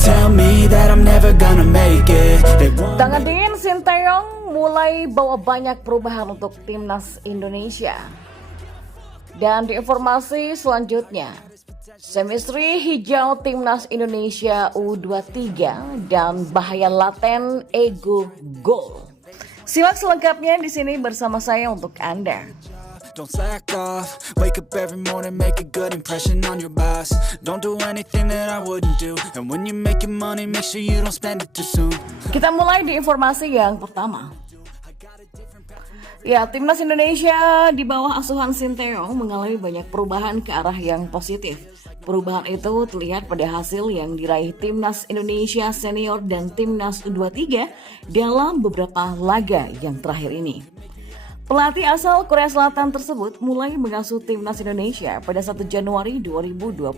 tell me that I'm never gonna make it. Tangan dingin Sinteyong mulai bawa banyak perubahan untuk timnas Indonesia. Dan di informasi selanjutnya, chemistry hijau timnas Indonesia U23 dan bahaya laten ego gol. Simak selengkapnya di sini bersama saya untuk Anda. Don't slack off, wake up every morning, make a good impression on your boss. Don't do anything that I wouldn't do. And when you're making money, make sure you don't spend it too soon. Kita mulai di informasi yang pertama. Ya, timnas Indonesia di bawah asuhan Sinteyong mengalami banyak perubahan ke arah yang positif. Perubahan itu terlihat pada hasil yang diraih timnas Indonesia senior dan timnas U23 dalam beberapa laga yang terakhir ini. Pelatih asal Korea Selatan tersebut mulai mengasuh timnas Indonesia pada 1 Januari 2020.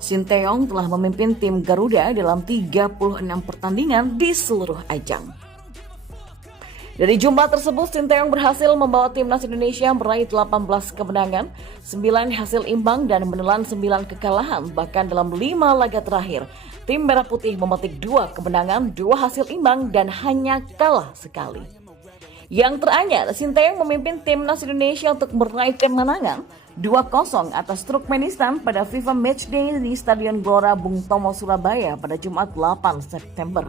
Sinteyong telah memimpin tim Garuda dalam 36 pertandingan di seluruh ajang. Dari jumlah tersebut, Sinteyong berhasil membawa timnas Indonesia meraih 18 kemenangan, 9 hasil imbang dan menelan 9 kekalahan. Bahkan dalam 5 laga terakhir, tim Merah Putih memetik 2 kemenangan, 2 hasil imbang dan hanya kalah sekali. Yang teranyar, Sinteyong memimpin timnas Indonesia untuk meraih kemenangan 2-0 atas Turkmenistan pada FIFA Matchday di Stadion Gelora Bung Tomo, Surabaya pada Jumat 8 September.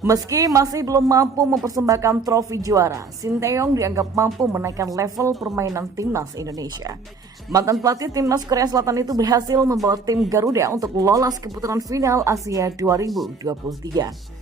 Meski masih belum mampu mempersembahkan trofi juara, Sinteyong dianggap mampu menaikkan level permainan timnas Indonesia. Mantan pelatih timnas Korea Selatan itu berhasil membawa tim Garuda untuk lolos ke putaran final Asia 2023.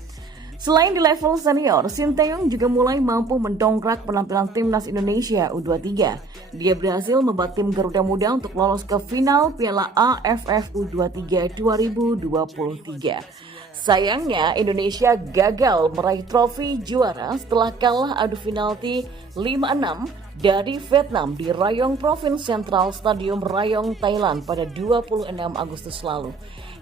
Selain di level senior, Sinteyong juga mulai mampu mendongkrak penampilan timnas Indonesia U23. Dia berhasil membawa tim Garuda Muda untuk lolos ke final Piala AFF U23 2023. Sayangnya, Indonesia gagal meraih trofi juara setelah kalah adu penalti 5-6 dari Vietnam di Rayong Province Central Stadium Rayong, Thailand pada 26 Agustus lalu.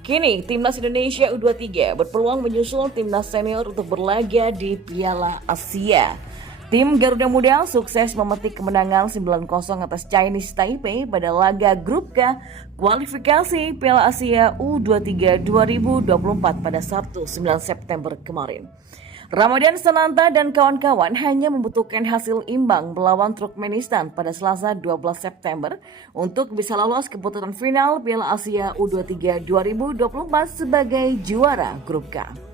Kini, timnas Indonesia U23 berpeluang menyusul timnas senior untuk berlaga di Piala Asia. Tim Garuda Muda sukses memetik kemenangan 9-0 atas Chinese Taipei pada laga Grup K kualifikasi Piala Asia U23 2024 pada Sabtu 9 September kemarin. Ramadan Sananta dan kawan-kawan hanya membutuhkan hasil imbang melawan Turkmenistan pada Selasa 12 September untuk bisa lolos ke putaran final Piala Asia U23 2024 sebagai juara Grup K.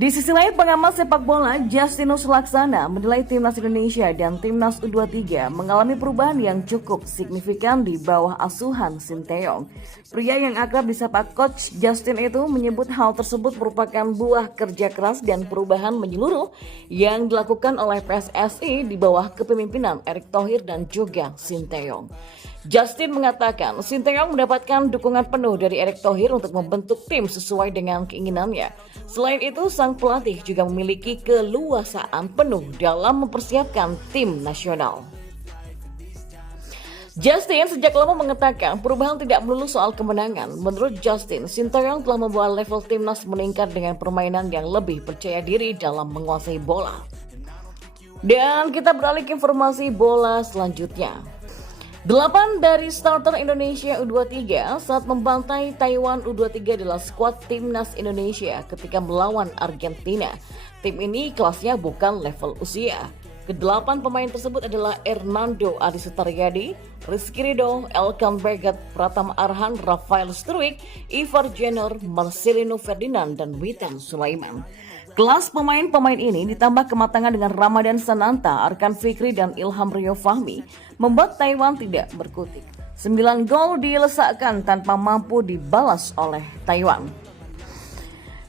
Di sisi lain, pengamat sepak bola Justinus Laksana menilai timnas Indonesia dan timnas U23 mengalami perubahan yang cukup signifikan di bawah asuhan Sinteyong. Pria yang akrab disapa Coach Justin itu menyebut hal tersebut merupakan buah kerja keras dan perubahan menyeluruh yang dilakukan oleh PSSI di bawah kepemimpinan Erick Thohir dan juga Sinteyong. Justin mengatakan Sinteyong mendapatkan dukungan penuh dari Erick Thohir untuk membentuk tim sesuai dengan keinginannya. Selain itu, sang pelatih juga memiliki keluasaan penuh dalam mempersiapkan tim nasional. Justin sejak lama mengatakan perubahan tidak melulu soal kemenangan. Menurut Justin, Sinteyong telah membawa level timnas meningkat dengan permainan yang lebih percaya diri dalam menguasai bola. Dan kita beralih ke informasi bola selanjutnya. 8 dari starter Indonesia U23 saat membantai Taiwan U23 adalah skuad timnas Indonesia ketika melawan Argentina. Tim ini kelasnya bukan level usia. Ke-8 pemain tersebut adalah Hernando Adi Sutaryadi, Rizky Ridho, Elkan Bagat, Pratama Arhan, Rafael Struik, Ivar Jenner, Marcelino Ferdinand, dan Witan Sulaiman. Kelas pemain-pemain ini ditambah kematangan dengan Ramadan Sananta, Arkan Fikri, dan Ilham Rio Fahmi membuat Taiwan tidak berkutik. 9 gol dilesakkan tanpa mampu dibalas oleh Taiwan.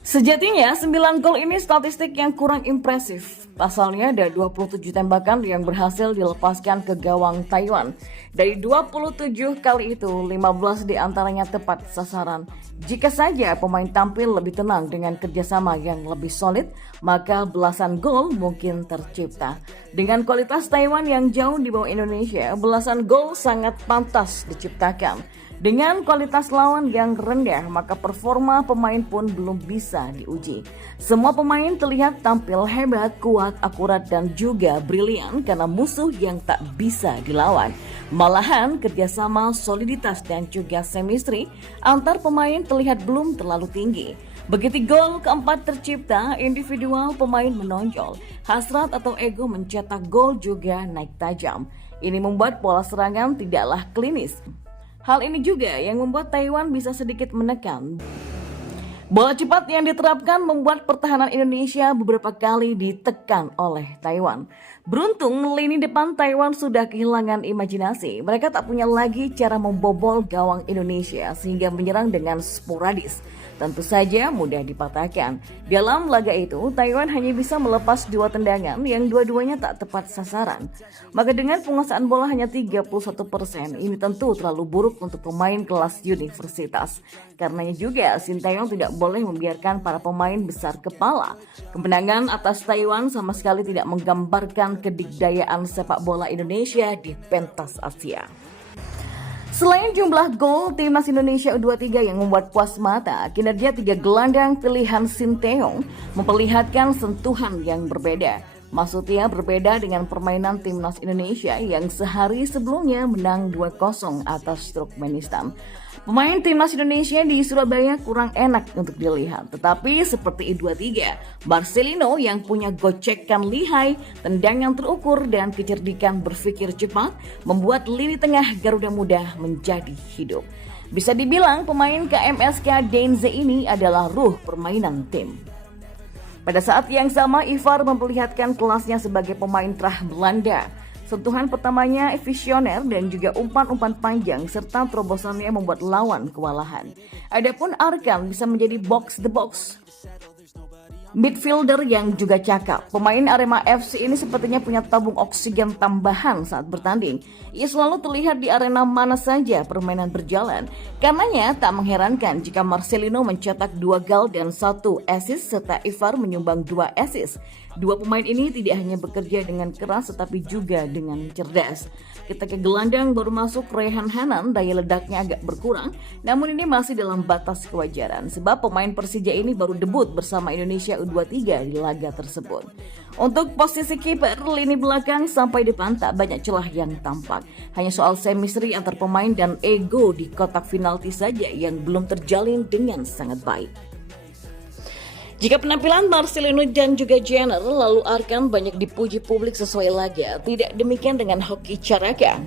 Sejatinya 9 gol ini statistik yang kurang impresif. Pasalnya ada 27 tembakan yang berhasil dilepaskan ke gawang Taiwan. Dari 27 kali itu, 15 diantaranya tepat sasaran. Jika saja pemain tampil lebih tenang dengan kerjasama yang lebih solid, maka belasan gol mungkin tercipta. Dengan kualitas Taiwan yang jauh di bawah Indonesia, belasan gol sangat pantas diciptakan. Dengan kualitas lawan yang rendah, maka performa pemain pun belum bisa diuji. Semua pemain terlihat tampil hebat, kuat, akurat, dan juga brilian karena musuh yang tak bisa dilawan. Malahan, kerjasama, soliditas, dan juga chemistry antar pemain terlihat belum terlalu tinggi. Begitu gol keempat tercipta, individual pemain menonjol. Hasrat atau ego mencetak gol juga naik tajam. Ini membuat pola serangan tidaklah klinis. Hal ini juga yang membuat Taiwan bisa sedikit menekan. Bola cepat yang diterapkan membuat pertahanan Indonesia beberapa kali ditekan oleh Taiwan. Beruntung lini depan Taiwan sudah kehilangan imajinasi. Mereka tak punya lagi cara membobol gawang Indonesia sehingga menyerang dengan sporadis. Tentu saja mudah dipatahkan. Dalam laga itu, Taiwan hanya bisa melepas 2 tendangan yang dua-duanya tak tepat sasaran. Maka dengan penguasaan bola hanya 31%, ini tentu terlalu buruk untuk pemain kelas universitas. Karenanya juga, Sinteyong tidak boleh membiarkan para pemain besar kepala. Kemenangan atas Taiwan sama sekali tidak menggambarkan kedikdayaan sepak bola Indonesia di pentas Asia. Selain jumlah gol timnas Indonesia U23 yang membuat puas mata, kinerja 3 gelandang pilihan Sinteyong memperlihatkan sentuhan yang berbeda. Maksudnya berbeda dengan permainan timnas Indonesia yang sehari sebelumnya menang 2-0 atas Turkmenistan. Pemain timnas Indonesia di Surabaya kurang enak untuk dilihat, tetapi seperti U23, Marcelino yang punya gocekan lihai, tendangan terukur dan kecerdikan berpikir cepat membuat lini tengah Garuda Muda menjadi hidup. Bisa dibilang pemain KMSK Denze ini adalah ruh permainan tim. Pada saat yang sama, Ivar memperlihatkan kelasnya sebagai pemain terah Belanda. Sentuhan pertamanya visioner dan juga umpan-umpan panjang serta terobosannya membuat lawan kewalahan. Adapun Arkan bisa menjadi box the box midfielder yang juga cakap. Pemain Arema FC ini sepertinya punya tabung oksigen tambahan saat bertanding. Ia selalu terlihat di arena mana saja permainan berjalan. Karenanya tak mengherankan jika Marcelino mencetak 2 gol dan 1 assist serta Ivar menyumbang 2 assist. Dua pemain ini tidak hanya bekerja dengan keras tetapi juga dengan cerdas. Ketika gelandang baru masuk Rehan Hanan, daya ledaknya agak berkurang, namun ini masih dalam batas kewajaran sebab pemain Persija ini baru debut bersama Indonesia U23 di laga tersebut. Untuk posisi kiper, lini belakang sampai depan tak banyak celah yang tampak. Hanya soal chemistry antar pemain dan ego di kotak penalti saja yang belum terjalin dengan sangat baik. Jika penampilan Marcelino dan juga Jenner lalu Arkan banyak dipuji publik sesuai laga, tidak demikian dengan Hoki Caraka.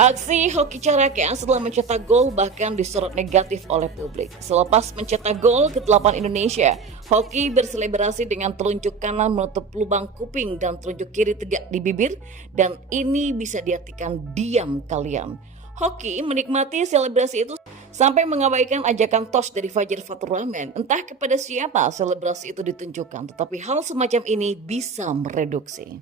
Aksi Hoki Caraka setelah mencetak gol bahkan disorot negatif oleh publik. Selepas mencetak gol ke-8 Indonesia, Hoki berselebrasi dengan telunjuk kanan menutup lubang kuping dan telunjuk kiri tegak di bibir, dan ini bisa diartikan diam kalian. Hoki menikmati selebrasi itu sampai mengabaikan ajakan tos dari Fajar Fatur Rahman. Entah kepada siapa selebrasi itu ditunjukkan, tetapi hal semacam ini bisa mereduksi.